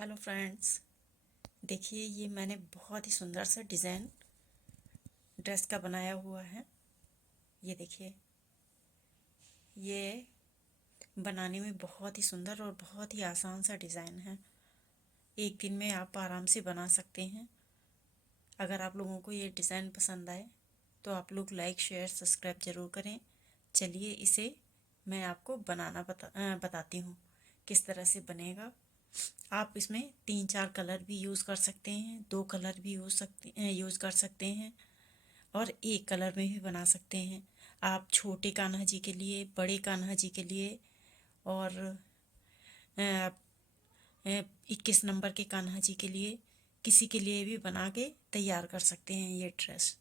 Hello friends, देखिए ये मैंने बहुत ही सुंदर सा डिज़ाइन ड्रेस का बनाया हुआ है। ये देखिए, ये बनाने में बहुत ही सुंदर और बहुत ही आसान सा डिज़ाइन है। एक दिन में आप आराम से बना सकते हैं। अगर आप लोगों को ये डिज़ाइन पसंद आए तो आप लोग लाइक शेयर सब्सक्राइब ज़रूर करें। चलिए इसे मैं आपको बनाना बताती हूँ किस तरह से बनेगा। आप इसमें 3-4 कलर भी यूज़ कर सकते हैं, 2 कलर भी यूज़ कर सकते हैं और एक कलर में भी बना सकते हैं। आप छोटे कान्हा जी के लिए, बड़े कान्हा जी के लिए और 21 नंबर के कान्हा जी के लिए, किसी के लिए भी बना के तैयार कर सकते हैं ये ड्रेस।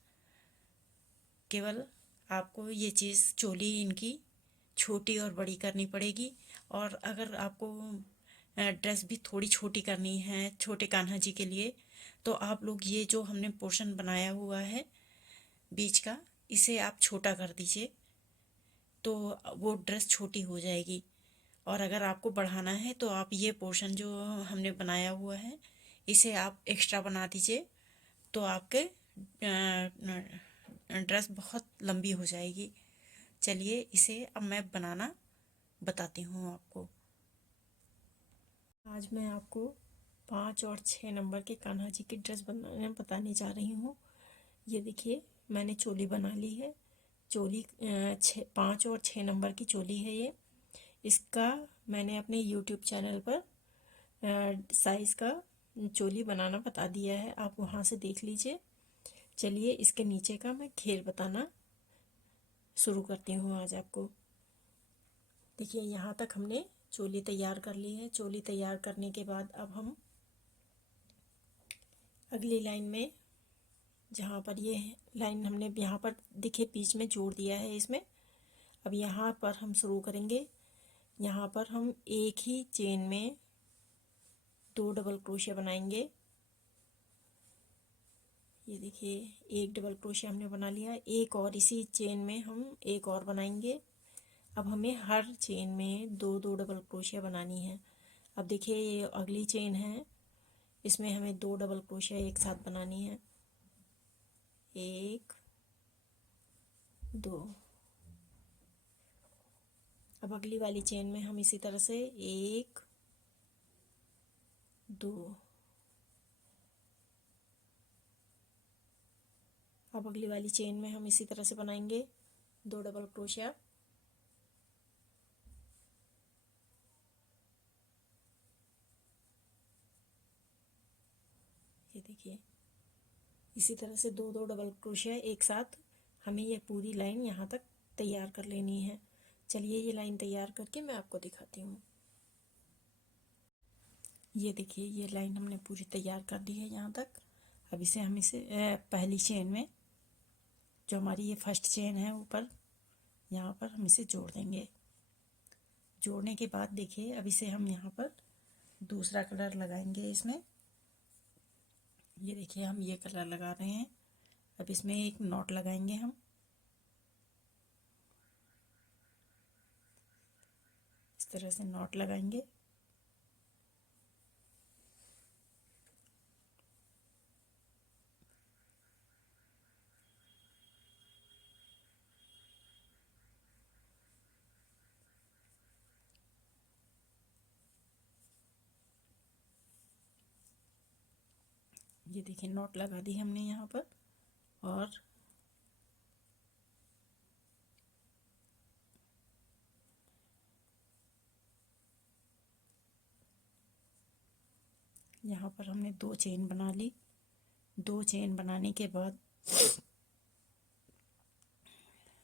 केवल आपको ये चीज़ चोली इनकी छोटी और बड़ी करनी पड़ेगी। और अगर आपको ड्रेस भी थोड़ी छोटी करनी है छोटे कान्हा जी के लिए, तो आप लोग ये जो हमने पोर्शन बनाया हुआ है बीच का, इसे आप छोटा कर दीजिए तो वो ड्रेस छोटी हो जाएगी। और अगर आपको बढ़ाना है तो आप ये पोर्शन जो हमने बनाया हुआ है इसे आप एक्स्ट्रा बना दीजिए, तो आपके ड्रेस बहुत लंबी हो जाएगी। चलिए इसे अब मैं बनाना बताती हूँ आपको। आज मैं आपको 5 और 6 नंबर के कान्हा जी की ड्रेस बताने जा रही हूँ। ये देखिए, मैंने चोली बना ली है। चोली 5 और 6 नंबर की चोली है ये। इसका मैंने अपने यूट्यूब चैनल पर साइज़ का चोली बनाना बता दिया है, आप वहाँ से देख लीजिए। चलिए इसके नीचे का मैं घेर बताना शुरू करती हूँ आज आपको। देखिए, यहाँ तक हमने चोली तैयार कर ली है। चोली तैयार करने के बाद अब हम अगली लाइन में, जहाँ पर ये लाइन हमने यहाँ पर देखिए बीच में जोड़ दिया है इसमें, अब यहाँ पर हम शुरू करेंगे। यहाँ पर हम एक ही चेन में 2 डबल क्रोशिया बनाएंगे। ये देखिए, एक डबल क्रोशिया हमने बना लिया। एक और इसी चेन में हम एक और बनाएंगे। अब हमें हर चेन में 2-2 डबल क्रोशिया बनानी है। अब देखिए, ये अगली चेन है, इसमें हमें 2 डबल क्रोशिया एक साथ बनानी है। 1 2। अब अगली वाली चेन में हम इसी तरह से 1 2। अब अगली वाली चेन में हम इसी तरह से बनाएंगे 2 डबल क्रोशिया। ये देखिए, इसी तरह से 2-2 डबल क्रोशिया एक साथ हमें ये पूरी लाइन यहाँ तक तैयार कर लेनी है। चलिए ये लाइन तैयार करके मैं आपको दिखाती हूँ। ये देखिए, ये लाइन हमने पूरी तैयार कर दी है यहाँ तक। अब हम इसे पहली चेन में, जो हमारी ये फर्स्ट चेन है ऊपर, यहाँ पर हम इसे जोड़ देंगे। जोड़ने के बाद देखिए, अब इसे हम यहाँ पर दूसरा कलर लगाएंगे इसमें। ये देखिए, हम ये कलर लगा रहे हैं। अब इसमें एक नॉट लगाएंगे हम। इस तरह से नॉट लगाएंगे। ये देखिए, नॉट लगा दी हमने यहाँ पर। और यहाँ पर हमने 2 चेन बना ली। 2 चेन बनाने के बाद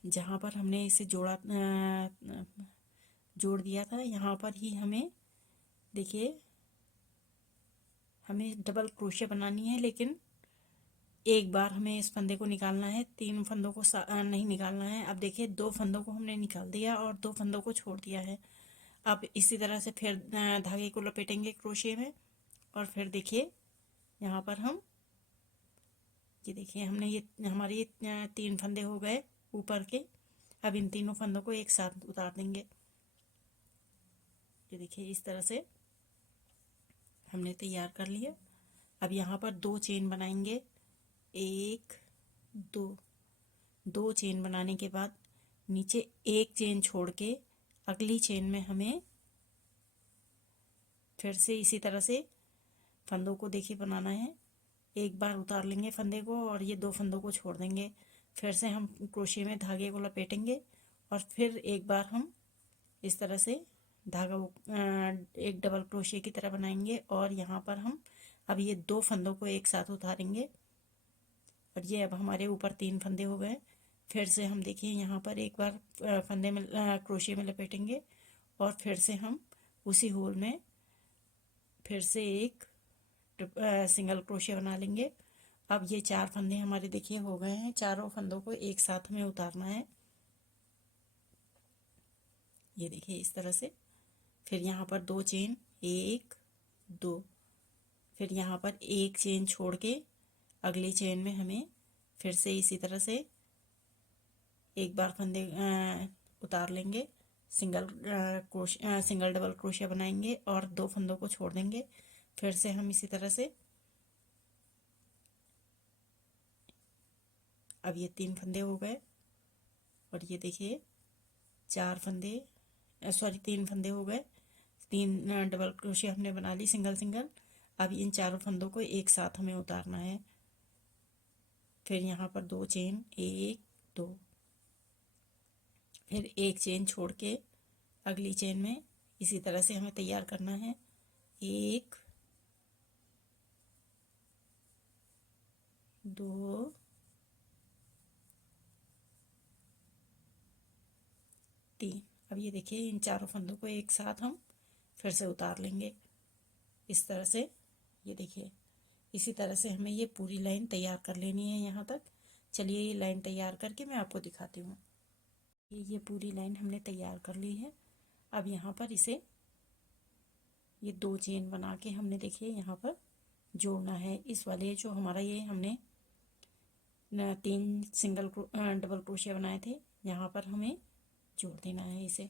जहाँ पर हमने इसे जोड़ दिया था, यहाँ पर ही हमें देखिए, हमें डबल क्रोशिया बनानी है, लेकिन एक बार हमें इस फंदे को निकालना है। 3 फंदों को नहीं निकालना है। अब देखिए, 2 फंदों को हमने निकाल दिया और 2 फंदों को छोड़ दिया है। अब इसी तरह से फिर धागे को लपेटेंगे क्रोशिया में। और फिर देखिए, यहाँ पर हम, ये देखिए, हमने ये हमारे ये 3 फंदे हो गए ऊपर के। अब इन तीनों फंदों को एक साथ उतार देंगे। ये देखिए, इस तरह से हमने तैयार कर लिया। अब यहाँ पर 2 चेन बनाएंगे, 1 2। 2 चेन बनाने के बाद नीचे 1 चेन छोड़ के अगली चेन में हमें फिर से इसी तरह से फंदों को देखिए बनाना है। एक बार उतार लेंगे फंदे को और ये 2 फंदों को छोड़ देंगे। फिर से हम क्रोशे में धागे को लपेटेंगे और फिर एक बार हम इस तरह से धागा एक डबल क्रोशे की तरह बनाएंगे और यहाँ पर हम अब ये 2 फंदों को एक साथ उतारेंगे और ये अब हमारे ऊपर 3 फंदे हो गए। फिर से हम देखिए यहाँ पर एक बार फंदे में क्रोशे में लपेटेंगे और फिर से हम उसी होल में फिर से एक सिंगल क्रोशे बना लेंगे। अब ये 4 फंदे हमारे देखिए हो गए हैं। चारों फंदों को एक साथ में उतारना है, ये देखिए इस तरह से। फिर यहाँ पर 2 चेन, 1 2। फिर यहाँ पर 1 चेन छोड़ के अगली चेन में हमें फिर से इसी तरह से एक बार फंदे उतार लेंगे, सिंगल डबल क्रोशिया बनाएंगे और 2 फंदों को छोड़ देंगे। फिर से हम इसी तरह से अब ये 3 फंदे हो गए और ये देखिए 3 फंदे हो गए। 3 डबल क्रोशिया हमने बना ली सिंगल सिंगल। अब इन चारों फंदों को एक साथ हमें उतारना है। फिर यहाँ पर 2 चेन, 1 2। फिर 1 चेन छोड़ के अगली चेन में इसी तरह से हमें तैयार करना है, 1 2 3। अब ये देखिए इन चारों फंदों को एक साथ हम फिर से उतार लेंगे इस तरह से। ये देखिए इसी तरह से हमें ये पूरी लाइन तैयार कर लेनी है यहाँ तक। चलिए ये लाइन तैयार करके मैं आपको दिखाती हूँ। ये पूरी लाइन हमने तैयार कर ली है। अब यहाँ पर इसे ये 2 चेन बना के हमने देखिए यहाँ पर जोड़ना है। इस वाले जो हमारा ये हमने 3 डबल क्रोशिया बनाए थे, यहाँ पर हमें जोड़ देना है इसे।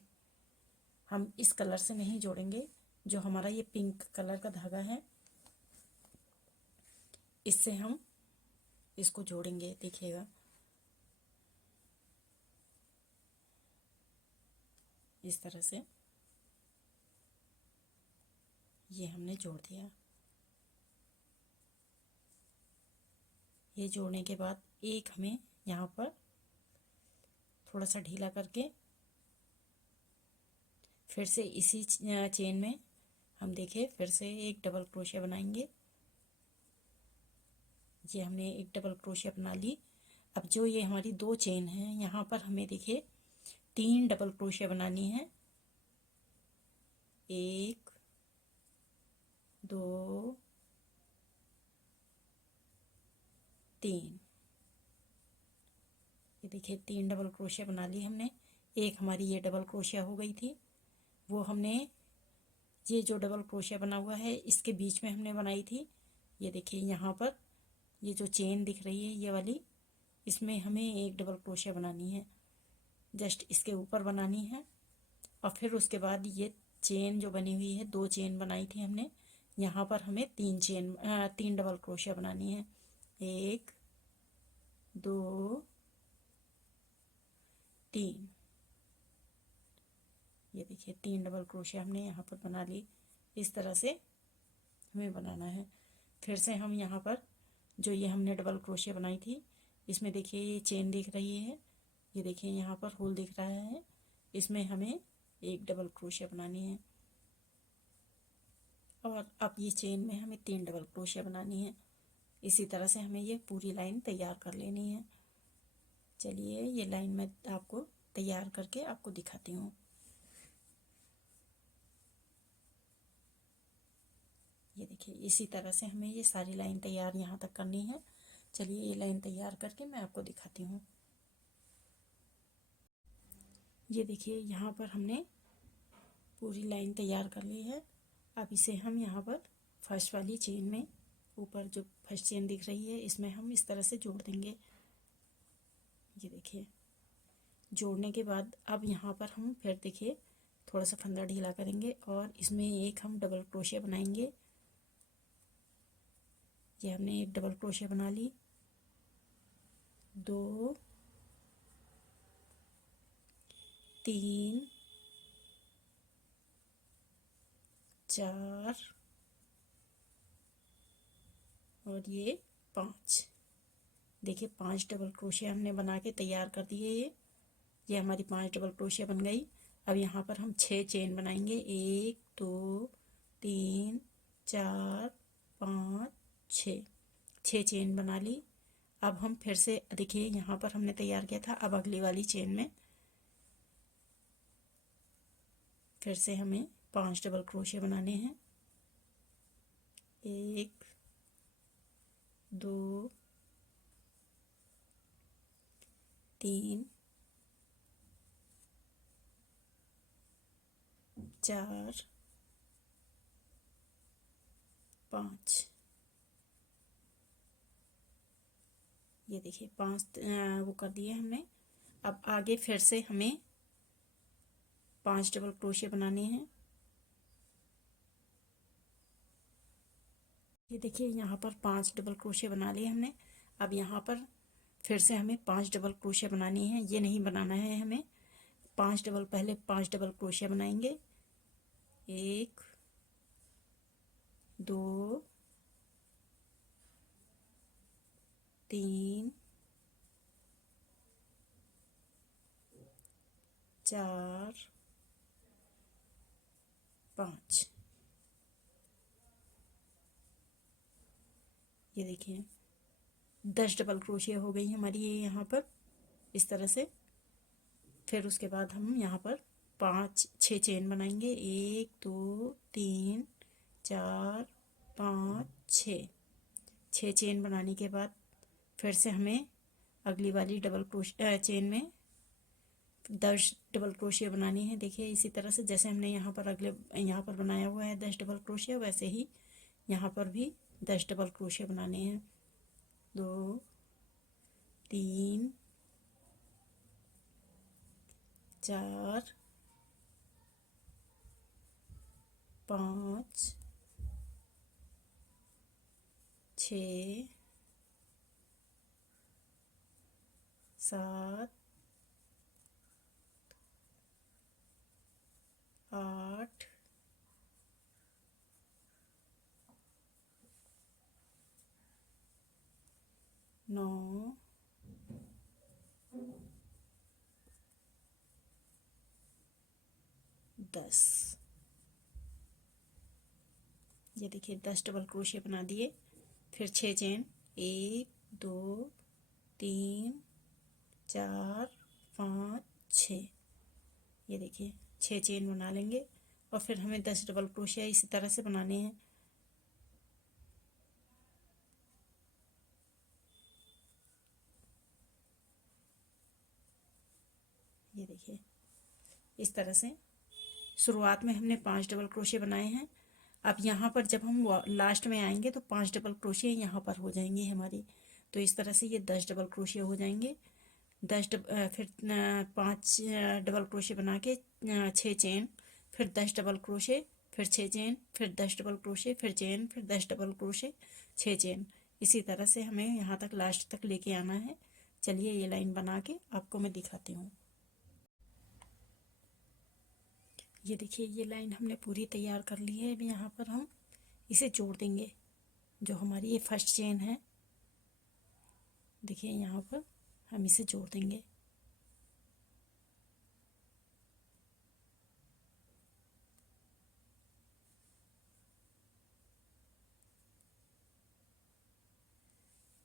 हम इस कलर से नहीं जोड़ेंगे, जो हमारा ये पिंक कलर का धागा है इससे हम इसको जोड़ेंगे। देखिएगा इस तरह से ये हमने जोड़ दिया। ये जोड़ने के बाद एक हमें यहाँ पर थोड़ा सा ढीला करके फिर से इसी चेन में हम देखिए फिर से एक डबल क्रोशिया बनाएंगे। ये हमने एक डबल क्रोशिया बना ली। अब जो ये हमारी 2 चेन हैं यहाँ पर हमें देखिए 3 डबल क्रोशिया बनानी है, 1 2 3। ये देखिए 3 डबल क्रोशिया बना ली हमने। एक हमारी ये डबल क्रोशिया हो गई थी, वो हमने ये जो डबल क्रोशिया बना हुआ है इसके बीच में हमने बनाई थी। ये देखिए यहाँ पर ये जो चेन दिख रही है ये वाली, इसमें हमें एक डबल क्रोशिया बनानी है, जस्ट इसके ऊपर बनानी है। और फिर उसके बाद ये चेन जो बनी हुई है 2 चेन बनाई थी हमने, यहाँ पर हमें 3 डबल क्रोशिया बनानी है, 1 2 3। ये देखिए 3 डबल क्रोशिया हमने यहाँ पर बना ली। इस तरह से हमें बनाना है। फिर से हम यहाँ पर जो ये हमने डबल क्रोशिया बनाई थी इसमें देखिए ये चेन दिख रही है, ये देखिए यहाँ पर होल दिख रहा है, इसमें हमें एक डबल क्रोशिया बनानी है। और अब ये चेन में हमें 3 डबल क्रोशिया बनानी है। इसी तरह से हमें ये पूरी लाइन तैयार कर लेनी है। चलिए ये लाइन मैं आपको तैयार करके आपको दिखाती हूँ। ये देखिए इसी तरह से हमें ये सारी लाइन तैयार यहाँ तक करनी है। चलिए ये लाइन तैयार करके मैं आपको दिखाती हूँ। ये देखिए यहाँ पर हमने पूरी लाइन तैयार कर ली है। अब इसे हम यहाँ पर फर्स्ट वाली चेन में, ऊपर जो फर्स्ट चेन दिख रही है इसमें हम इस तरह से जोड़ देंगे। ये देखिए जोड़ने के बाद अब यहाँ पर हम फिर देखिए थोड़ा सा फंदा ढीला करेंगे और इसमें एक हम डबल क्रोशिया बनाएंगे ये हमने एक डबल क्रोशिया बना ली, 2 3 4 और ये 5। देखिए 5 डबल क्रोशिया हमने बना के तैयार कर दिए। ये हमारी 5 डबल क्रोशिया बन गई। अब यहाँ पर हम 6 चेन बनाएंगे, 1 2 3 4 5 6। 6 चेन बना ली। अब हम फिर से देखिए यहाँ पर हमने तैयार किया था, अब अगली वाली चेन में फिर से हमें 5 डबल क्रोशिया बनाने हैं, 1 2 3 4 5। ये देखिए 5 वो कर दिए हमने। अब आगे फिर से हमें 5 डबल क्रोशिया बनाने हैं। ये देखिए यहाँ पर 5 डबल क्रोशिया बना लिए हमने। अब यहाँ पर फिर से हमें 5 डबल क्रोशिया बनानी है। ये नहीं बनाना है हमें, 5 डबल, पहले 5 डबल क्रोशिया बनाएंगे, 1 2 3 4 5। ये देखिए 10 डबल क्रोशिया हो गई हमारी ये यहाँ पर इस तरह से। फिर उसके बाद हम यहाँ पर 6 चेन बनाएंगे, 1 2 3 4 5 6। 6 चेन बनाने के बाद फिर से हमें अगली वाली डबल क्रोशिया चेन में 10 डबल क्रोशिया बनानी है। देखिए इसी तरह से जैसे हमने यहाँ पर बनाया हुआ है 10 डबल क्रोशिया, वैसे ही यहाँ पर भी 10 डबल क्रोशिया बनाने हैं। 2 3 4 5 6 7 8 9 10। ये देखिए 10 डबल क्रोशिया बना दिए। फिर 6 चेन, 1 2 3 4 5 6। ये देखिए 6 चेन बना लेंगे और फिर हमें 10 डबल क्रोशिया इसी तरह से बनाने हैं। ये देखिए इस तरह से शुरुआत में हमने 5 डबल क्रोशिया बनाए हैं। अब यहाँ पर जब हम लास्ट में आएंगे तो 5 डबल क्रोशिया यहाँ पर हो जाएंगे हमारी। तो इस तरह से ये 10 डबल क्रोशिया हो जाएंगे। फिर 5 डबल क्रोशिया बना के 6 चेन, फिर 10 डबल क्रोशिया, फिर 6 चेन, फिर 10 डबल क्रोशिया, फिर चेन, फिर 10 डबल क्रोशिया, 6 चेन। इसी तरह से हमें यहाँ तक लास्ट तक लेके आना है। चलिए ये लाइन बना के आपको मैं दिखाती हूँ। ये देखिए ये लाइन हमने पूरी तैयार कर ली है। अभी यहाँ पर हम इसे जोड़ देंगे। जो हमारी ये फर्स्ट चेन है, देखिए यहाँ पर हम इसे जोड़ देंगे।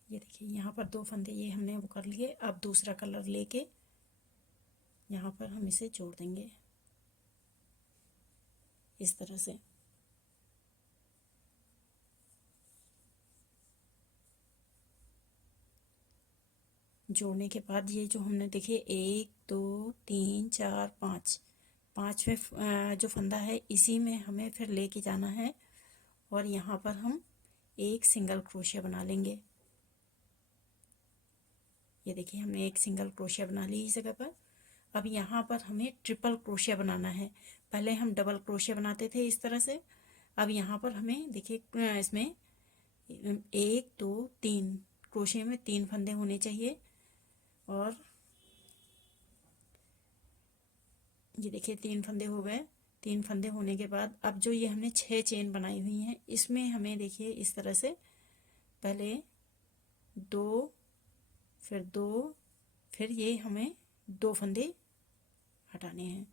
ये देखिए यहाँ पर 2 फंदे ये हमने वो कर लिए। अब दूसरा कलर लेके यहाँ पर हम इसे जोड़ देंगे इस तरह से। जोड़ने के बाद ये जो हमने देखिए 1 2 3 4 5, 5वें जो फंदा है इसी में हमें फिर लेके जाना है और यहाँ पर हम एक सिंगल क्रोशिया बना लेंगे। ये देखिए हमने एक सिंगल क्रोशिया बना ली इस जगह पर। अब यहाँ पर हमें ट्रिपल क्रोशिया बनाना है। पहले हम डबल क्रोशिया बनाते थे इस तरह से। अब यहाँ पर हमें देखिए इसमें 1 2 3 क्रोशे में 3 फंदे होने चाहिए। और ये देखिए 3 फंदे हो गए। 3 फंदे होने के बाद अब जो ये हमने 6 चेन बनाई हुई हैं इसमें हमें देखिए इस तरह से पहले 2, फिर 2, फिर ये हमें 2 फंदे हटाने हैं।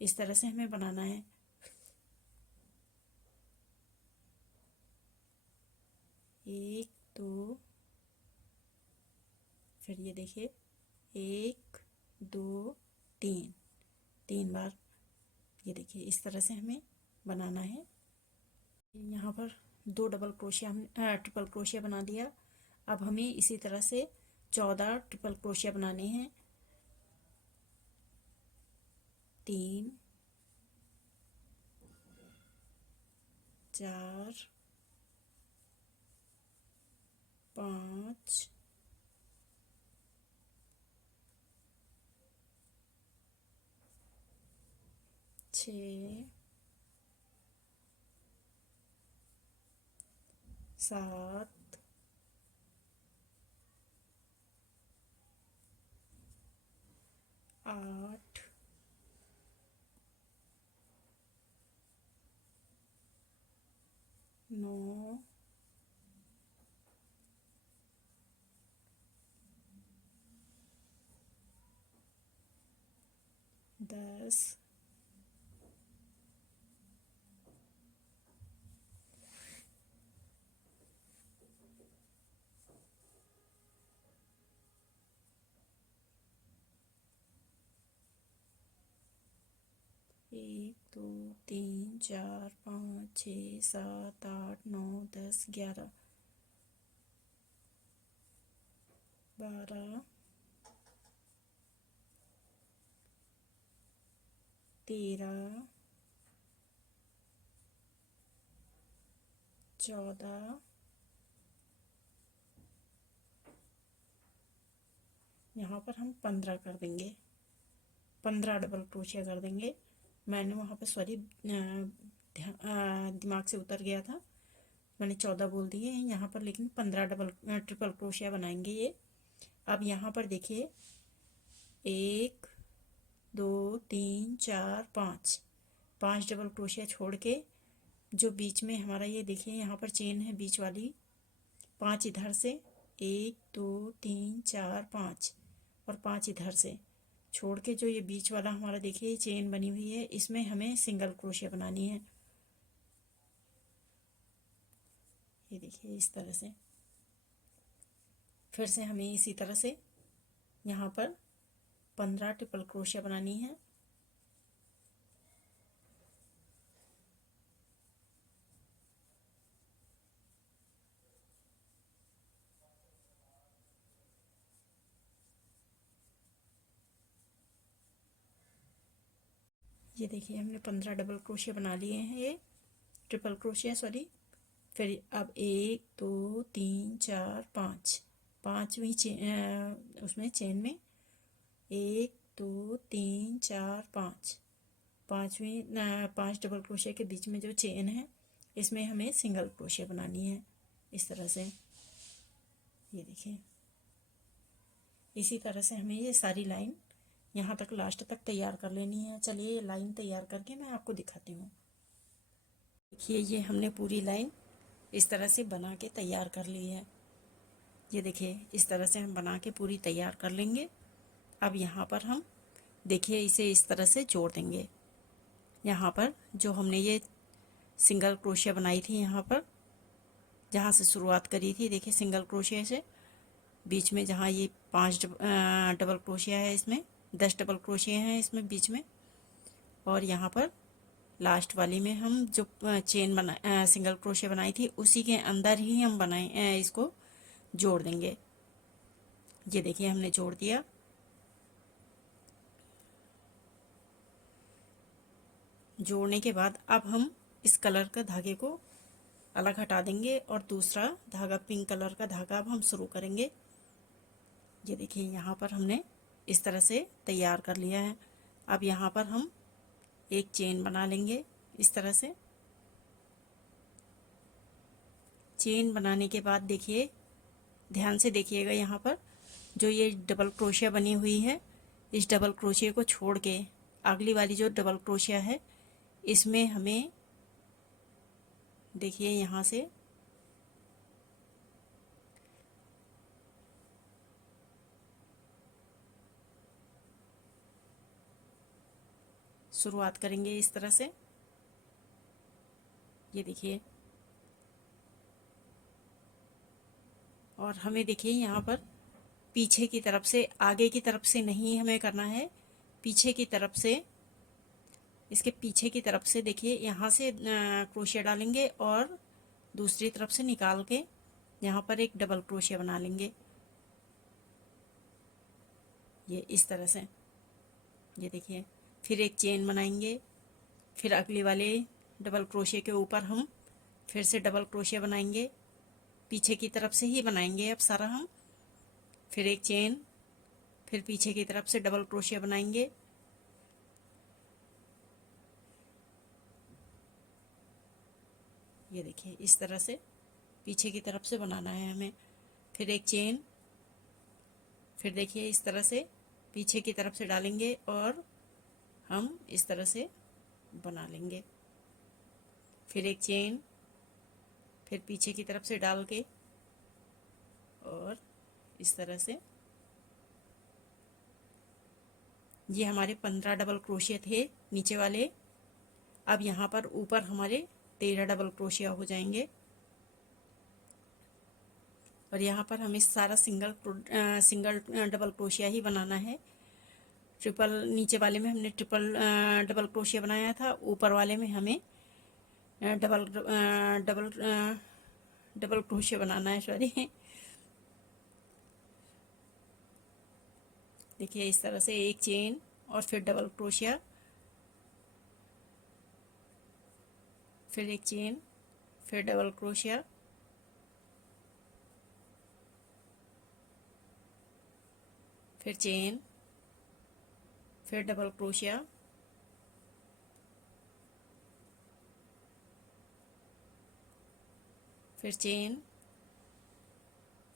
इस तरह से हमें बनाना है। एक, दो, फिर ये देखिए 1 2 3, 3 बार। ये देखिए इस तरह से हमें बनाना है। यहाँ पर 2 डबल क्रोशिया ट्रिपल क्रोशिया बना दिया। अब हमें इसी तरह से 14 ट्रिपल क्रोशिया बनाने हैं। 3 4 5 6 7 8 9 10 1 2 3 4 5 6 7 8 9 10 11 12 13 14 यहाँ पर हम 15 कर देंगे। 15 डबल क्रोशिया कर देंगे। मैंने वहाँ पर सॉरी दिमाग से उतर गया था, मैंने 14 बोल दिए हैं यहाँ पर, लेकिन 15 डबल ट्रिपल क्रोशिया बनाएंगे ये। अब यहाँ पर देखिए 1 2 3 4 5, 5 डबल क्रोशिया छोड़ के जो बीच में हमारा ये देखिए यहाँ पर चेन है बीच वाली, 5 इधर से, 1 2 3 4 5 और 5 इधर से छोड़ के जो ये बीच वाला हमारा देखिए चेन बनी हुई है, इसमें हमें सिंगल क्रोशिया बनानी है। ये देखिए इस तरह से। फिर से हमें इसी तरह से यहाँ पर 15 ट्रिपल क्रोशिया बनानी है। ये देखिए हमने 15 डबल क्रोशिया बना लिए हैं, ये ट्रिपल क्रोशिया सॉरी। फिर अब 1 2 3 4 5, पाँचवीं उसमें चेन में 1 2 3 4 5, पाँचवीं 5 डबल क्रोशिया के बीच में जो चेन है इसमें हमें सिंगल क्रोशिया बनानी है इस तरह से। ये देखिए इसी तरह से हमें ये सारी लाइन यहाँ तक लास्ट तक तैयार कर लेनी है। चलिए ये लाइन तैयार करके मैं आपको दिखाती हूँ। देखिए ये हमने पूरी लाइन इस तरह से बना के तैयार कर ली है। ये देखिए इस तरह से हम बना के पूरी तैयार कर लेंगे। अब यहाँ पर हम देखिए इसे इस तरह से जोड़ देंगे। यहाँ पर जो हमने ये सिंगल क्रोशिया बनाई थी, यहाँ पर जहाँ से शुरुआत करी थी, देखिए सिंगल क्रोशिया से बीच में जहाँ ये 5 डबल क्रोशिया है, इसमें 10 डबल क्रोशिया हैं इसमें बीच में, और यहाँ पर लास्ट वाली में हम जो चेन बना सिंगल क्रोशिया बनाई थी उसी के अंदर ही हम बनाए इसको जोड़ देंगे। ये देखिए हमने जोड़ दिया। जोड़ने के बाद अब हम इस कलर का धागे को अलग हटा देंगे और दूसरा धागा पिंक कलर का धागा अब हम शुरू करेंगे। ये देखिए यहाँ पर हमने इस तरह से तैयार कर लिया है। अब यहाँ पर हम एक चेन बना लेंगे इस तरह से। चेन बनाने के बाद देखिए, ध्यान से देखिएगा, यहाँ पर जो ये डबल क्रोशिया बनी हुई है, इस डबल क्रोशिया को छोड़ के अगली वाली जो डबल क्रोशिया है इसमें हमें देखिए यहाँ से शुरुआत करेंगे इस तरह से। ये देखिए, और हमें देखिए यहाँ पर पीछे की तरफ से, आगे की तरफ से नहीं हमें करना है, पीछे की तरफ से, इसके पीछे की तरफ से देखिए यहाँ से क्रोशिया डालेंगे और दूसरी तरफ से निकाल के यहाँ पर एक डबल क्रोशिया बना लेंगे, ये इस तरह से। ये देखिए, फिर एक चेन बनाएंगे, फिर अगली वाले डबल क्रोशिया के ऊपर हम फिर से डबल क्रोशिया बनाएंगे, पीछे की तरफ से ही बनाएंगे अब सारा हम। फिर एक चेन, फिर पीछे की तरफ से डबल क्रोशिया बनाएंगे, ये देखिए इस तरह से पीछे की तरफ से बनाना है हमें। फिर एक चेन, फिर देखिए इस तरह से पीछे की तरफ से डालेंगे और हम इस तरह से बना लेंगे। फिर एक चेन, फिर पीछे की तरफ से डाल के और इस तरह से। ये हमारे 15 डबल क्रोशिया थे नीचे वाले। अब यहाँ पर ऊपर हमारे 13 डबल क्रोशिया हो जाएंगे और यहाँ पर हमें सारा सिंगल डबल क्रोशिया ही बनाना है। ट्रिपल, नीचे वाले में हमने ट्रिपल डबल क्रोशिया बनाया था, ऊपर वाले में हमें डबल डबल डबल क्रोशिया बनाना है, सॉरी। देखिए इस तरह से एक चेन और फिर डबल क्रोशिया, फिर एक चेन, फिर डबल क्रोशिया, फिर चेन, फिर डबल क्रोशिया, फिर चेन,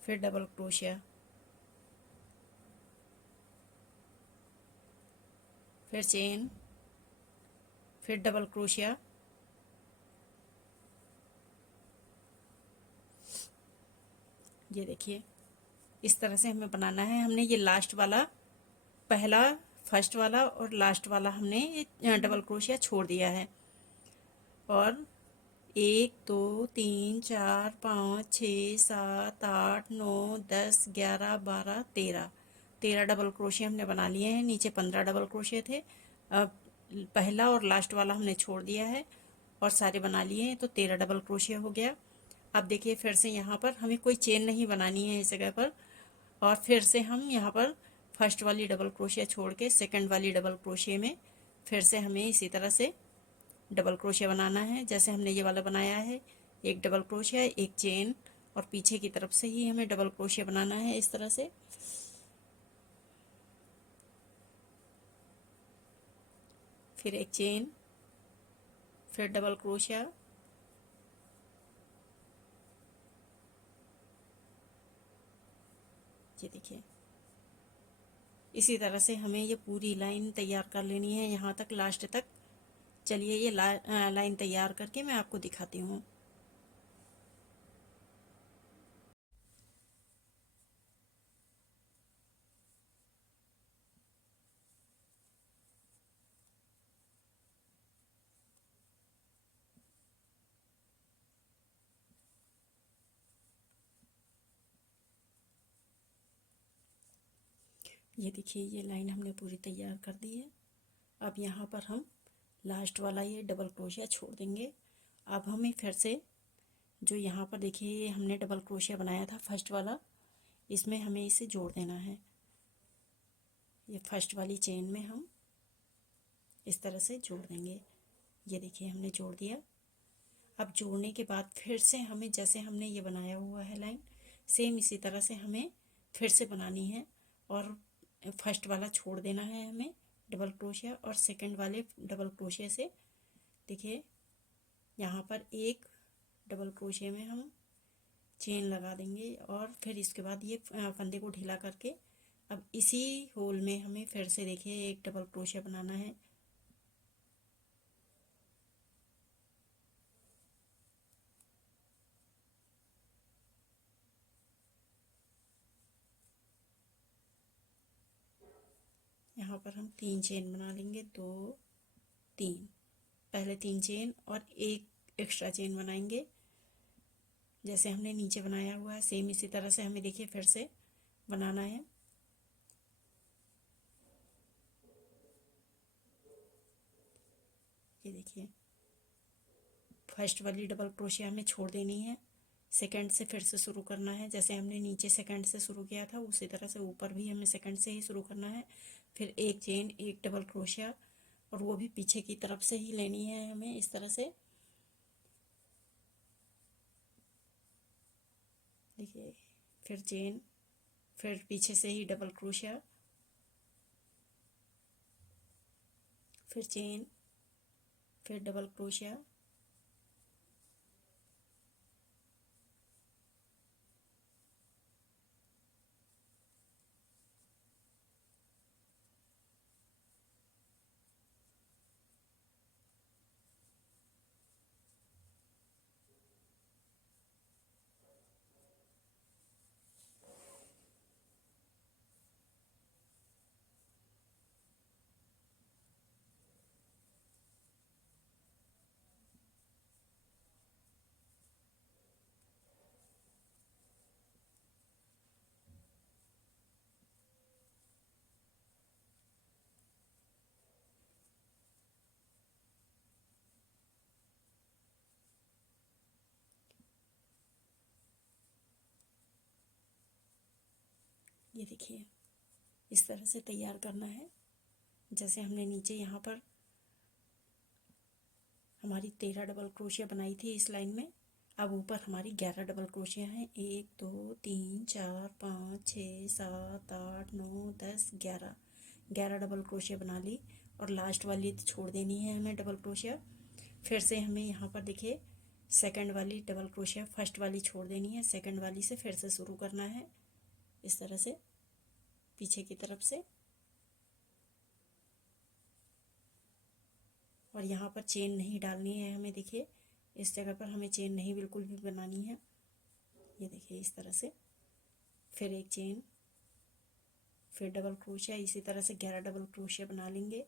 फिर डबल क्रोशिया, फिर चेन, फिर डबल क्रोशिया। ये देखिए इस तरह से हमें बनाना है। हमने ये लास्ट वाला, पहला, फर्स्ट वाला और लास्ट वाला हमने ये डबल क्रोशिया छोड़ दिया है। और 1 2 3 4 5 6 7 8 9 10 11 12 13 डबल क्रोशिया हमने बना लिए हैं। नीचे 15 डबल क्रोशिया थे, अब पहला और लास्ट वाला हमने छोड़ दिया है और सारे बना लिए हैं, तो 13 डबल क्रोशिया हो गया। अब देखिए फिर से यहाँ पर हमें कोई चेन नहीं बनानी है इस जगह पर, और फिर से हम यहाँ पर फर्स्ट वाली डबल क्रोशिया छोड़ के सेकंड वाली डबल क्रोशिया में फिर से हमें इसी तरह से डबल क्रोशिया बनाना है जैसे हमने ये वाला बनाया है। एक डबल क्रोशिया, एक चेन और पीछे की तरफ से ही हमें डबल क्रोशिया बनाना है इस तरह से। फिर एक चेन, फिर डबल क्रोशिया, ये देखिए इसी तरह से हमें ये पूरी लाइन तैयार कर लेनी है यहाँ तक, लास्ट तक। चलिए ये लाइन तैयार करके मैं आपको दिखाती हूँ। ये देखिए ये लाइन हमने पूरी तैयार कर दी है। अब यहाँ पर हम लास्ट वाला ये डबल क्रोशिया छोड़ देंगे। अब हमें फिर से जो यहाँ पर देखिए ये हमने डबल क्रोशिया बनाया था फर्स्ट वाला, इसमें हमें इसे जोड़ देना है। ये फर्स्ट वाली चेन में हम इस तरह से जोड़ देंगे। ये देखिए हमने जोड़ दिया। अब जोड़ने के बाद फिर से हमें, जैसे हमने ये बनाया हुआ है लाइन, सेम इसी तरह से हमें फिर से बनानी है और फर्स्ट वाला छोड़ देना है हमें डबल क्रोशिया, और सेकंड वाले डबल क्रोशिया से देखिए यहाँ पर एक डबल क्रोशिया में हम चेन लगा देंगे और फिर इसके बाद ये फंदे को ढीला करके अब इसी होल में हमें फिर से देखिए एक डबल क्रोशिया बनाना है। यहाँ पर हम 3 चेन बना लेंगे, 2 3, पहले 3 चेन और एक एक्स्ट्रा चेन बनाएंगे जैसे हमने नीचे बनाया हुआ है, सेम इसी तरह से हमें देखिए फिर से बनाना है। ये देखिए फर्स्ट वाली डबल क्रोशिया हमें छोड़ देनी है, सेकंड से फिर से शुरू करना है। जैसे हमने नीचे सेकंड से शुरू किया था उसी तरह से ऊपर भी हमें सेकंड से ही शुरू करना है। फिर एक चेन, एक डबल क्रोशिया, और वो भी पीछे की तरफ से ही लेनी है हमें इस तरह से। देखिए फिर चेन, फिर पीछे से ही डबल क्रोशिया, फिर चेन, फिर डबल क्रोशिया, ये देखिए इस तरह से तैयार करना है। जैसे हमने नीचे यहाँ पर हमारी 13 डबल क्रोशिया बनाई थी इस लाइन में, अब ऊपर हमारी 11 डबल क्रोशिया हैं। 1 2 3 4 5 6 7 8 9 10 11, 11 डबल क्रोशिया बना ली और लास्ट वाली छोड़ देनी है हमें डबल क्रोशिया। फिर से हमें यहाँ पर देखिए सेकंड वाली डबल क्रोशिया फर्स्ट वाली छोड़ देनी है, सेकंड वाली से फिर से शुरू करना है इस तरह से पीछे की तरफ से। और यहाँ पर चेन नहीं डालनी है हमें, देखिए इस जगह पर हमें चेन नहीं बिल्कुल भी बनानी है। ये देखिए इस तरह से, फिर एक चेन, फिर डबल क्रोशिया, इसी तरह से 11 डबल क्रोशिया बना लेंगे।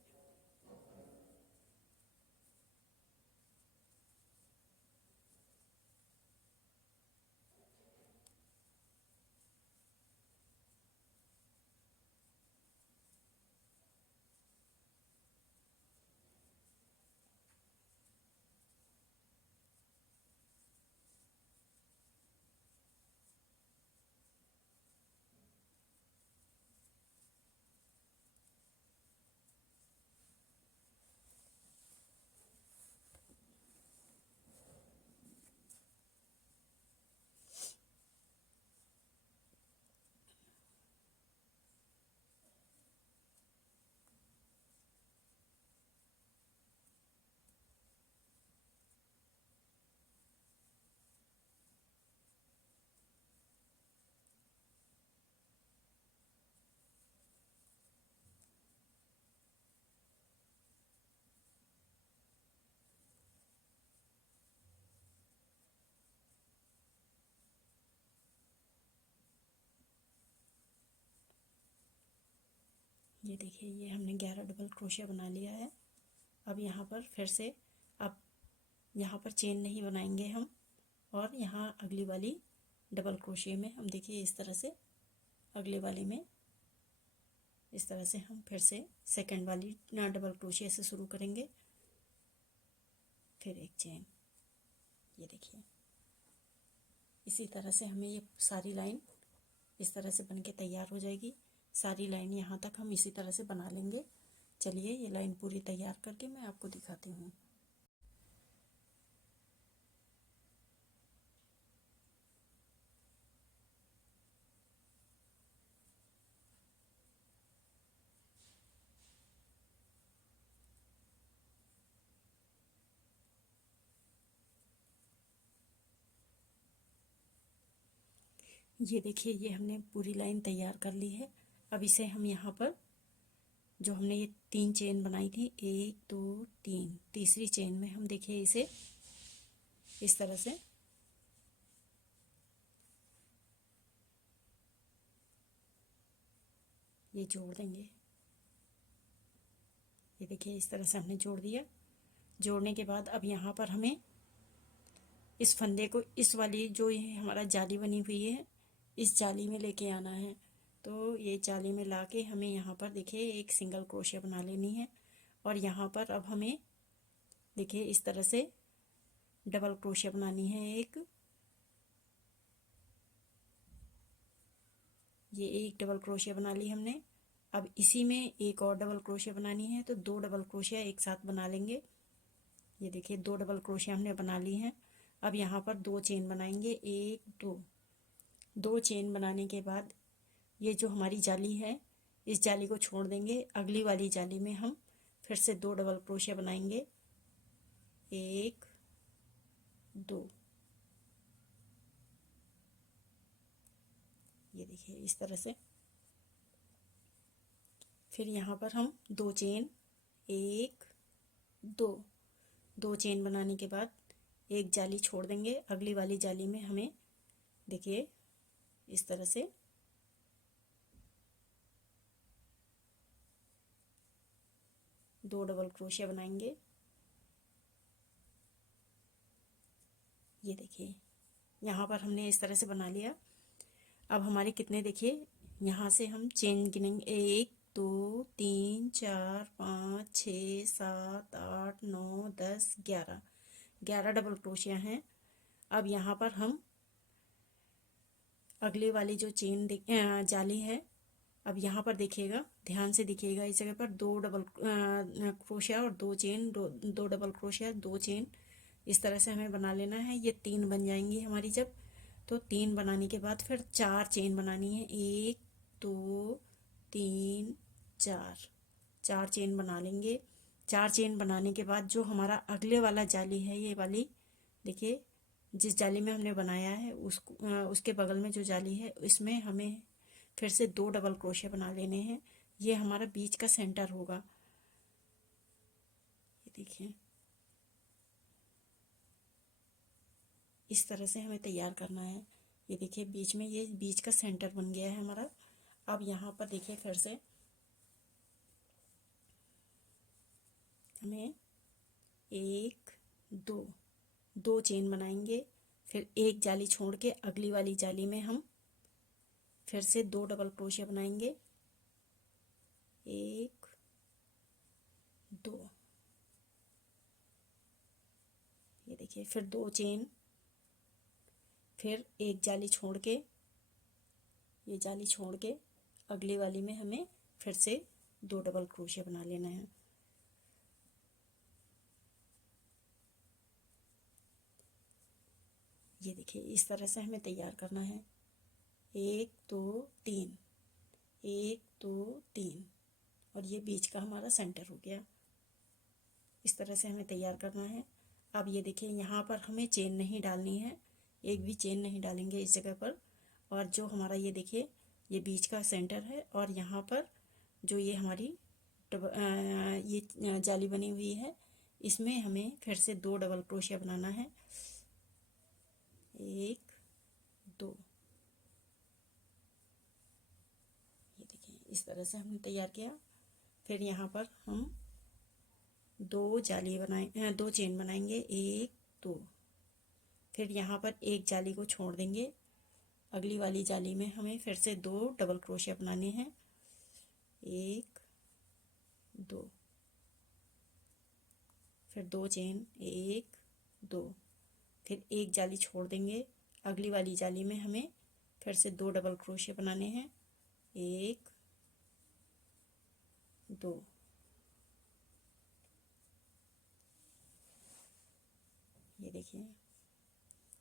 ये देखिए ये हमने 11 डबल क्रोशिया बना लिया है। अब यहाँ पर फिर से, अब यहाँ पर चेन नहीं बनाएंगे हम, और यहाँ अगली वाली डबल क्रोशिया में हम देखिए इस तरह से अगले वाली में इस तरह से हम फिर से सेकंड वाली डबल क्रोशिया से शुरू करेंगे, फिर एक चेन। ये देखिए इसी तरह से हमें ये सारी लाइन इस तरह से बन के तैयार हो जाएगी। सारी लाइन यहाँ तक हम इसी तरह से बना लेंगे। चलिए ये लाइन पूरी तैयार करके मैं आपको दिखाती हूँ। ये देखिए, ये हमने पूरी लाइन तैयार कर ली है। अब इसे हम यहाँ पर जो हमने ये 3 चेन बनाई थी, 1 2 3, तीसरी चेन में हम देखिए इसे इस तरह से ये जोड़ देंगे। ये देखिए इस तरह से हमने जोड़ दिया। जोड़ने के बाद अब यहाँ पर हमें इस फंदे को इस वाली जो ये हमारा जाली बनी हुई है, इस जाली में लेके आना है। तो ये जाली में लाके हमें यहाँ पर देखिए एक सिंगल क्रोशिया बना लेनी है। और यहाँ पर अब हमें देखिए इस तरह से डबल क्रोशिया बनानी है एक। ये एक डबल क्रोशिया बना ली हमने। अब इसी में एक और डबल क्रोशिया बनानी है, तो 2 डबल क्रोशिया एक साथ बना लेंगे। ये देखिए 2 डबल क्रोशिया हमने बना ली हैं। अब यहाँ पर 2 चेन बनाएंगे, 1 2। 2 चेन बनाने के बाद ये जो हमारी जाली है, इस जाली को छोड़ देंगे। अगली वाली जाली में हम फिर से 2 डबल क्रोशिया बनाएंगे, 1 2। ये देखिए इस तरह से। फिर यहाँ पर हम 2 चेन, 1 2। 2 चेन बनाने के बाद एक जाली छोड़ देंगे। अगली वाली जाली में हमें देखिए इस तरह से 2 डबल क्रोशिया बनाएंगे। ये देखिए यहाँ पर हमने इस तरह से बना लिया। अब हमारे कितने देखिए, यहाँ से हम चेन गिनेंगे, 1 2 3 4 5 6 7 8 9 10 11। 11 डबल क्रोशिया हैं। अब यहाँ पर हम अगली वाली जो जाली है, अब यहाँ पर देखिएगा, ध्यान से दिखिएगा, इस जगह पर 2 डबल क्रोशिया और 2 चेन, 2 डबल क्रोशिया 2 चेन, इस तरह से हमें बना लेना है। ये 3 बन जाएंगी हमारी जब, तो 3 बनाने के बाद फिर 4 चेन बनानी है, 1 2 3 4। 4 चेन बना लेंगे। 4 चेन बनाने के बाद जो हमारा अगले वाला जाली है, ये वाली देखिए, जिस जाली में हमने बनाया है उसको उसके बगल में जो जाली है, इसमें हमें फिर से 2 डबल क्रोशिया बना लेने हैं। ये हमारा बीच का सेंटर होगा। ये देखिए इस तरह से हमें तैयार करना है। ये देखिए बीच में, ये बीच का सेंटर बन गया है हमारा। अब यहाँ पर देखिए फिर से हमें 1 2, 2 चेन बनाएंगे। फिर एक जाली छोड़ के अगली वाली जाली में हम फिर से 2 डबल क्रोशिया बनाएंगे, 1 2। ये देखिए फिर 2 चेन, फिर एक जाली छोड़ के, ये जाली छोड़ के अगली वाली में हमें फिर से 2 डबल क्रोशिया बना लेना है। ये देखिए इस तरह से हमें तैयार करना है, 1 2 3, 1 2 3, और ये बीच का हमारा सेंटर हो गया। इस तरह से हमें तैयार करना है। अब ये देखिए यहाँ पर हमें चेन नहीं डालनी है, एक भी चेन नहीं डालेंगे इस जगह पर। और जो हमारा ये देखिए ये बीच का सेंटर है, और यहाँ पर जो ये हमारी ये जाली बनी हुई है, इसमें हमें फिर से 2 डबल क्रोशिया बनाना है, 1 2। ये देखिए इस तरह से हमने तैयार किया। फिर यहाँ पर हम 2 जाली बनाए, 2 चेन बनाएंगे, 1 2। फिर यहाँ पर एक जाली को छोड़ देंगे। अगली वाली जाली में हमें फिर से 2 डबल क्रोशिया बनाने हैं, 1 2। फिर 2 चेन, 1 2। फिर एक जाली छोड़ देंगे। अगली वाली जाली में हमें फिर से 2 डबल क्रोशिया बनाने हैं, 1 2। ये देखिए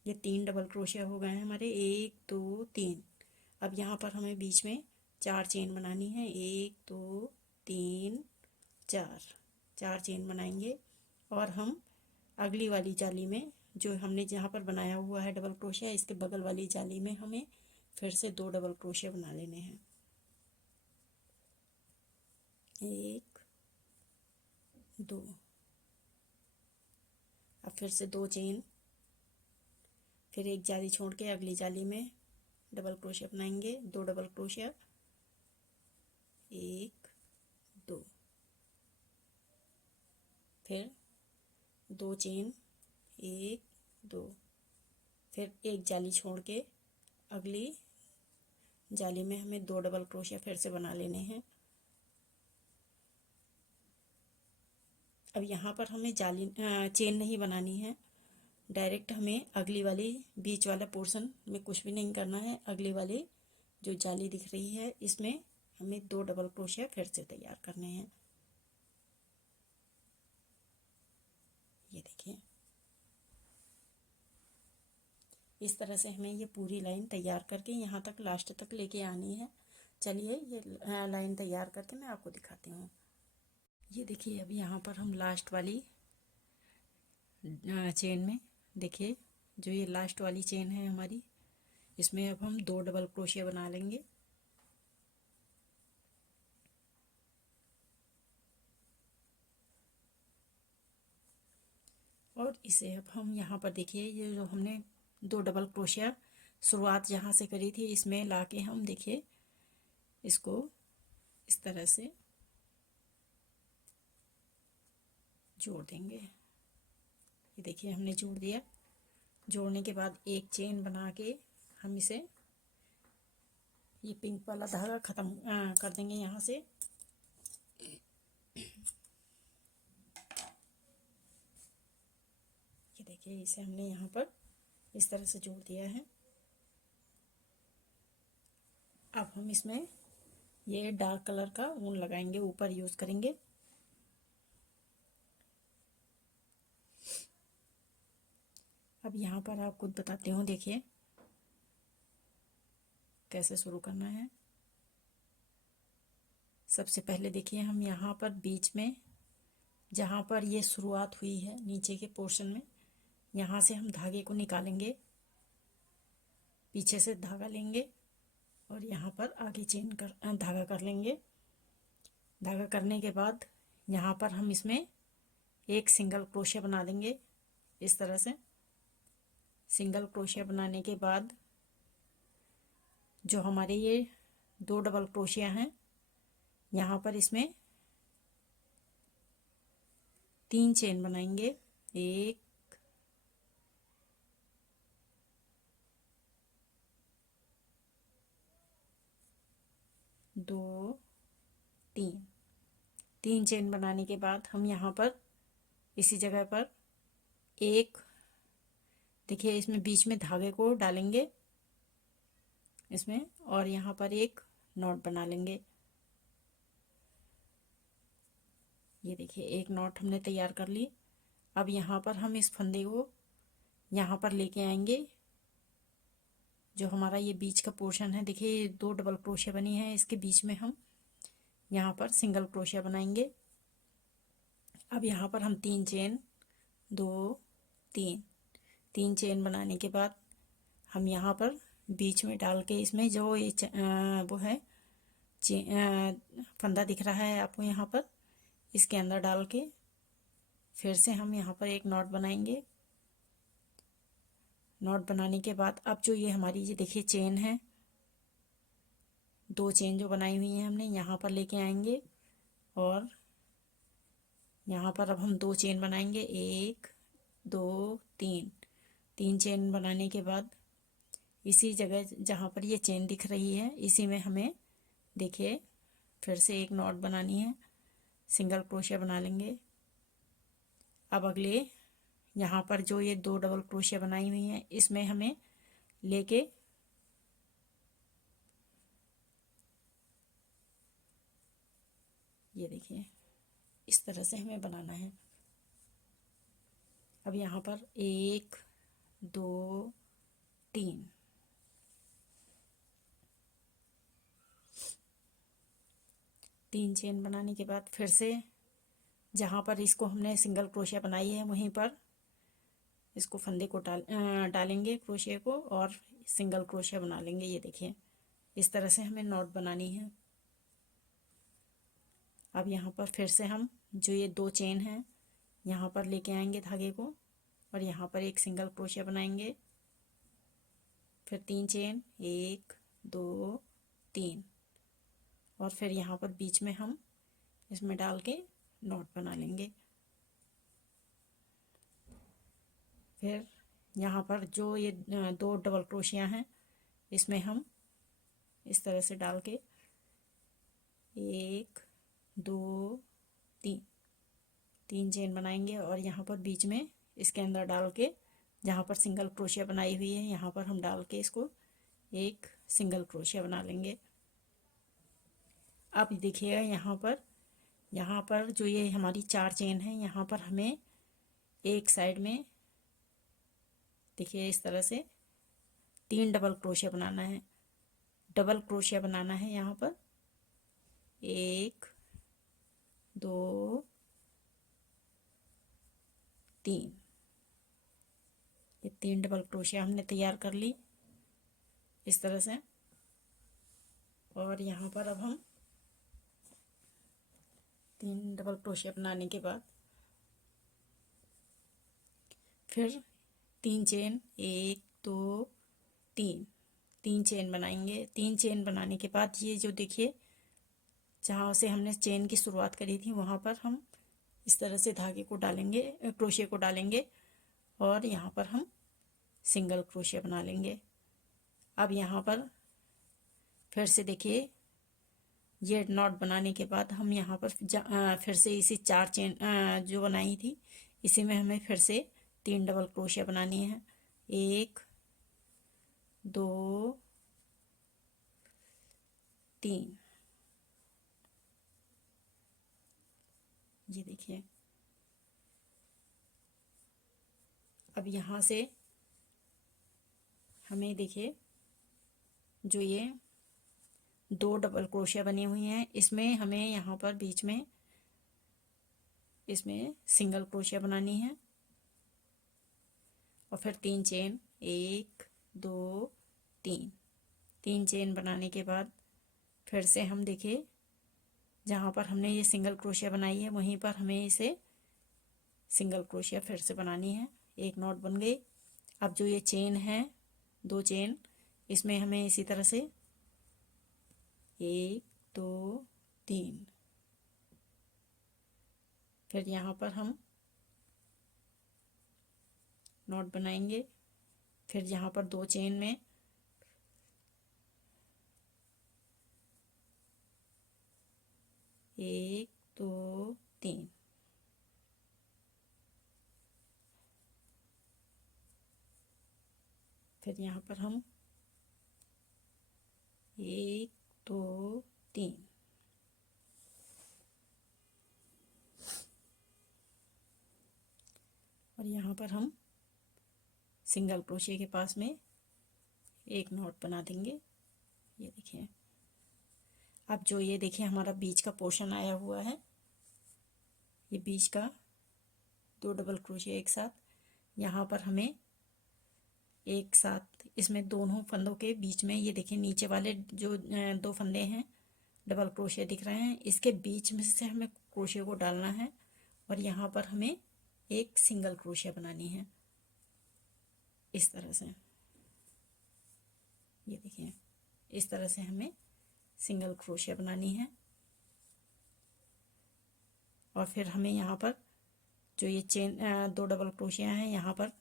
ये 3 डबल क्रोशिया हो गए हैं हमारे, 1 2 3। अब यहाँ पर हमें बीच में 4 चेन बनानी है, 1 2 3 4। 4 चेन बनाएंगे और हम अगली वाली जाली में जो हमने जहाँ पर बनाया हुआ है डबल क्रोशिया, इसके बगल वाली जाली में हमें फिर से 2 डबल क्रोशिया बना लेने हैं। 1 2। अब फिर से 2 चेन, फिर एक जाली छोड़ के अगली जाली में डबल क्रोशिया बनाएंगे। 2 डबल क्रोशिया, 1 2, फिर 2 चेन, 1 2, फिर एक जाली छोड़ के अगली जाली में हमें 2 डबल क्रोशिया फिर से बना लेने हैं। अब यहाँ पर हमें जाली चेन नहीं बनानी है, डायरेक्ट हमें अगली वाली बीच वाला पोर्शन में कुछ भी नहीं करना है। अगली वाली जो जाली दिख रही है इसमें हमें 2 डबल क्रोशिया फिर से तैयार करने हैं। ये देखिए, इस तरह से हमें ये पूरी लाइन तैयार करके यहाँ तक लास्ट तक लेके आनी है। चलिए ये लाइन तैयार करके मैं आपको दिखाती हूँ। ये देखिए, अब यहाँ पर हम लास्ट वाली चेन में देखिए, जो ये लास्ट वाली चेन है हमारी, इसमें अब हम 2 डबल क्रोशिया बना लेंगे। और इसे अब हम यहाँ पर देखिए, ये जो हमने 2 डबल क्रोशिया शुरुआत जहाँ से करी थी इसमें लाके हम देखिए इसको इस तरह से जोड़ देंगे। ये देखिए, हमने जोड़ दिया। जोड़ने के बाद एक चेन बना के हम इसे, ये पिंक वाला धागा ख़त्म कर देंगे यहाँ से। ये देखिए, इसे हमने यहाँ पर इस तरह से जोड़ दिया है। अब हम इसमें ये डार्क कलर का ऊन लगाएंगे, ऊपर यूज़ करेंगे। अब यहाँ पर आपको बताती हूँ, देखिए कैसे शुरू करना है। सबसे पहले देखिए, हम यहाँ पर बीच में जहाँ पर ये शुरुआत हुई है नीचे के पोर्शन में, यहाँ से हम धागे को निकालेंगे, पीछे से धागा लेंगे और यहाँ पर आगे चेन कर धागा कर लेंगे। धागा करने के बाद यहाँ पर हम इसमें एक सिंगल क्रोशिया बना देंगे। इस तरह से सिंगल क्रोशिया बनाने के बाद जो हमारे ये 2 डबल क्रोशिया हैं, यहाँ पर इसमें 3 चेन बनाएंगे। 1 2 3, 3 चेन बनाने के बाद हम यहाँ पर इसी जगह पर एक, देखिए इसमें बीच में धागे को डालेंगे इसमें, और यहाँ पर एक नॉट बना लेंगे। ये देखिए, एक नॉट हमने तैयार कर ली। अब यहाँ पर हम इस फंदे को यहाँ पर लेके आएंगे। जो हमारा ये बीच का पोर्शन है, देखिए 2 डबल क्रोशिया बनी है, इसके बीच में हम यहाँ पर सिंगल क्रोशिया बनाएंगे। अब यहाँ पर हम 3 चेन, 2 3, 3 चेन बनाने के बाद हम यहाँ पर बीच में डाल के इसमें जो ये वो है फंदा दिख रहा है आपको यहाँ पर, इसके अंदर डाल के फिर से हम यहाँ पर एक नॉट बनाएंगे। नॉट बनाने के बाद अब जो ये हमारी ये देखिए चेन है, 2 चेन जो बनाई हुई हैं हमने, यहाँ पर लेके आएंगे और यहाँ पर अब हम 2 चेन बनाएंगे। 1 2 3, 3 चेन बनाने के बाद इसी जगह जहाँ पर ये चेन दिख रही है इसी में हमें देखिए फिर से एक नॉट बनानी है, सिंगल क्रोशिया बना लेंगे। अब अगले यहाँ पर जो ये 2 डबल क्रोशिया बनाई हुई हैं इसमें हमें लेके ये देखिए इस तरह से हमें बनाना है। अब यहाँ पर 1 2 3, 3 चेन बनाने के बाद फिर से जहाँ पर इसको हमने सिंगल क्रोशिया बनाई है वहीं पर इसको फंदे को डालेंगे क्रोशिया को और सिंगल क्रोशिया बना लेंगे। ये देखिए इस तरह से हमें नॉट बनानी है। अब यहाँ पर फिर से हम जो ये 2 चेन हैं यहाँ पर लेके आएंगे धागे को और यहाँ पर एक सिंगल क्रोशिया बनाएंगे, फिर 3 चेन 1 2 3 और फिर यहाँ पर बीच में हम इसमें डाल के नॉट बना लेंगे। फिर यहाँ पर जो ये 2 डबल क्रोशिया हैं इसमें हम इस तरह से डाल के 1 2 3 चेन बनाएंगे और यहाँ पर बीच में इसके अंदर डाल के जहाँ पर सिंगल क्रोशिया बनाई हुई है यहाँ पर हम डाल के इसको एक सिंगल क्रोशिया बना लेंगे। अब देखिएगा यहाँ पर जो ये हमारी 4 चेन है यहाँ पर हमें एक साइड में देखिए इस तरह से 3 डबल क्रोशिया बनाना है। डबल क्रोशिया बनाना है यहाँ पर 1 2 3, ये 3 डबल क्रोशिया हमने तैयार कर ली इस तरह से। और यहाँ पर अब हम 3 डबल क्रोशिया बनाने के बाद फिर 3 चेन 1 2 3 चेन बनाएंगे। 3 चेन बनाने के बाद ये जो देखिए जहाँ से हमने चेन की शुरुआत करी थी वहाँ पर हम इस तरह से धागे को डालेंगे, क्रोशिया को डालेंगे और यहाँ पर हम सिंगल क्रोशिया बना लेंगे। अब यहाँ पर फिर से देखिए ये नॉट बनाने के बाद हम यहाँ पर फिर से इसी 4 चेन जो बनाई थी इसी में हमें फिर से 3 डबल क्रोशिया बनानी है। 1 2 3, ये देखिए। अब यहाँ से हमें देखिए जो ये 2 डबल क्रोशिया बनी हुई हैं इसमें हमें यहाँ पर बीच में इसमें सिंगल क्रोशिया बनानी है और फिर 3 चेन 1 2 3 चेन बनाने के बाद फिर से हम देखिए जहाँ पर हमने ये सिंगल क्रोशिया बनाई है वहीं पर हमें इसे सिंगल क्रोशिया फिर से बनानी है। एक नॉट बन गई। अब जो ये चेन है 2 चेन इसमें हमें इसी तरह से 1 2 3 फिर यहाँ पर हम नॉट बनाएंगे। फिर यहाँ पर 2 चेन में 1 2 3 फिर यहाँ पर हम 1 2 3 और यहाँ पर हम सिंगल क्रोशिया के पास में एक नॉट बना देंगे। ये देखिए। अब जो ये देखिए हमारा बीच का पोर्शन आया हुआ है ये बीच का 2 डबल क्रोशिया एक साथ यहाँ पर हमें एक साथ इसमें दोनों फंदों के बीच में ये देखिए नीचे वाले जो 2 फंदे हैं डबल क्रोशिया दिख रहे हैं इसके बीच में से हमें क्रोशिया को डालना है और यहाँ पर हमें एक सिंगल क्रोशिया बनानी है इस तरह से। ये देखिए इस तरह से हमें सिंगल क्रोशिया बनानी है और फिर हमें यहाँ पर जो ये चेन 2 डबल क्रोशिया हैं यहाँ पर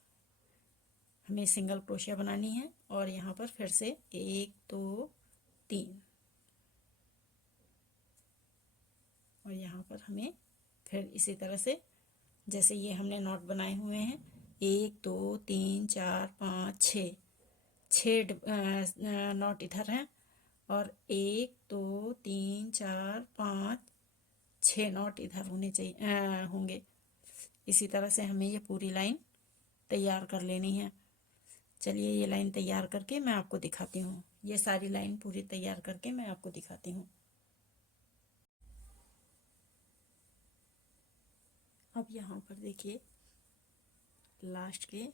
हमें सिंगल क्रोशिया बनानी है और यहाँ पर फिर से 1 2 3 और यहाँ पर हमें फिर इसी तरह से जैसे ये हमने नॉट बनाए हुए हैं 1 2 3 4 5 6 नॉट इधर हैं और 1 2 3 4 5 6 नॉट इधर होने चाहिए होंगे। इसी तरह से हमें ये पूरी लाइन तैयार कर लेनी है। चलिए ये लाइन तैयार करके मैं आपको दिखाती हूँ। ये सारी लाइन पूरी तैयार करके मैं आपको दिखाती हूँ। अब यहाँ पर देखिए लास्ट के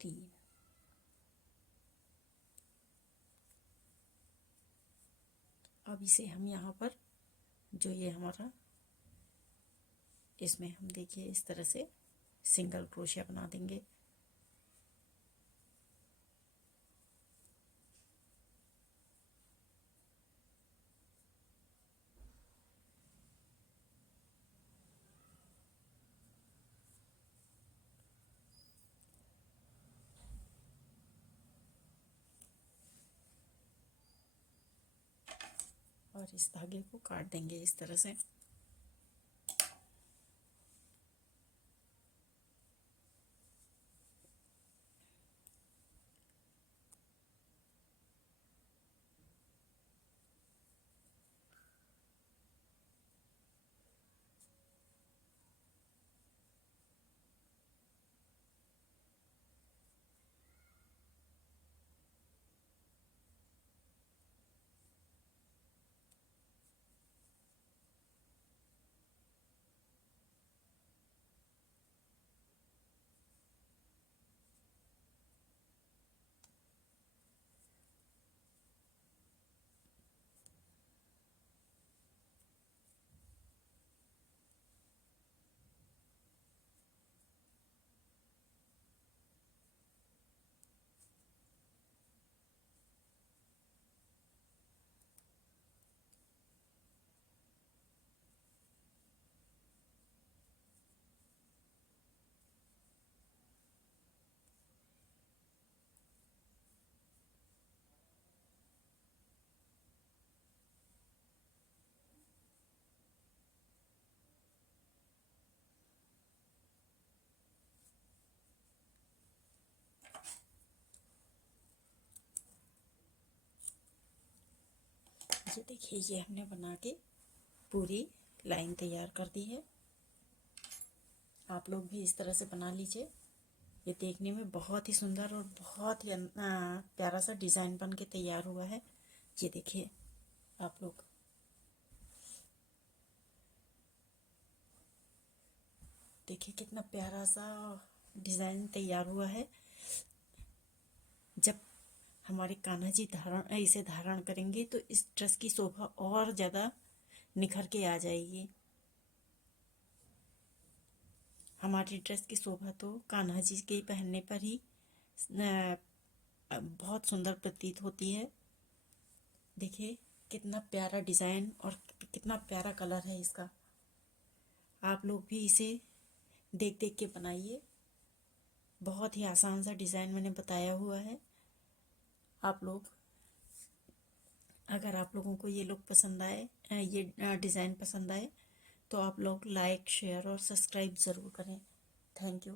3। अब इसे हम यहाँ पर जो ये हमारा इसमें हम देखिए इस तरह से सिंगल क्रोशिया बना देंगे। और इस धागे को काट देंगे इस तरह से। ये देखिए ये हमने बना के पूरी लाइन तैयार कर दी है। आप लोग भी इस तरह से बना लीजिए। ये देखने में बहुत ही सुंदर और बहुत ही प्यारा सा डिज़ाइन बन के तैयार हुआ है। ये देखिए आप लोग, देखिए कितना प्यारा सा डिज़ाइन तैयार हुआ है। जब हमारे कान्हा जी इसे धारण करेंगे तो इस ड्रेस की शोभा और ज़्यादा निखर के आ जाएगी। हमारी ड्रेस की शोभा तो कान्हा जी के पहनने पर ही बहुत सुंदर प्रतीत होती है। देखिए कितना प्यारा डिज़ाइन और कितना प्यारा कलर है इसका। आप लोग भी इसे देख देख के बनाइए। बहुत ही आसान सा डिज़ाइन मैंने बताया हुआ है। आप लोग, अगर आप लोगों को ये लुक पसंद आए, ये डिज़ाइन पसंद आए, तो आप लोग लाइक शेयर और सब्सक्राइब ज़रूर करें। Thank you.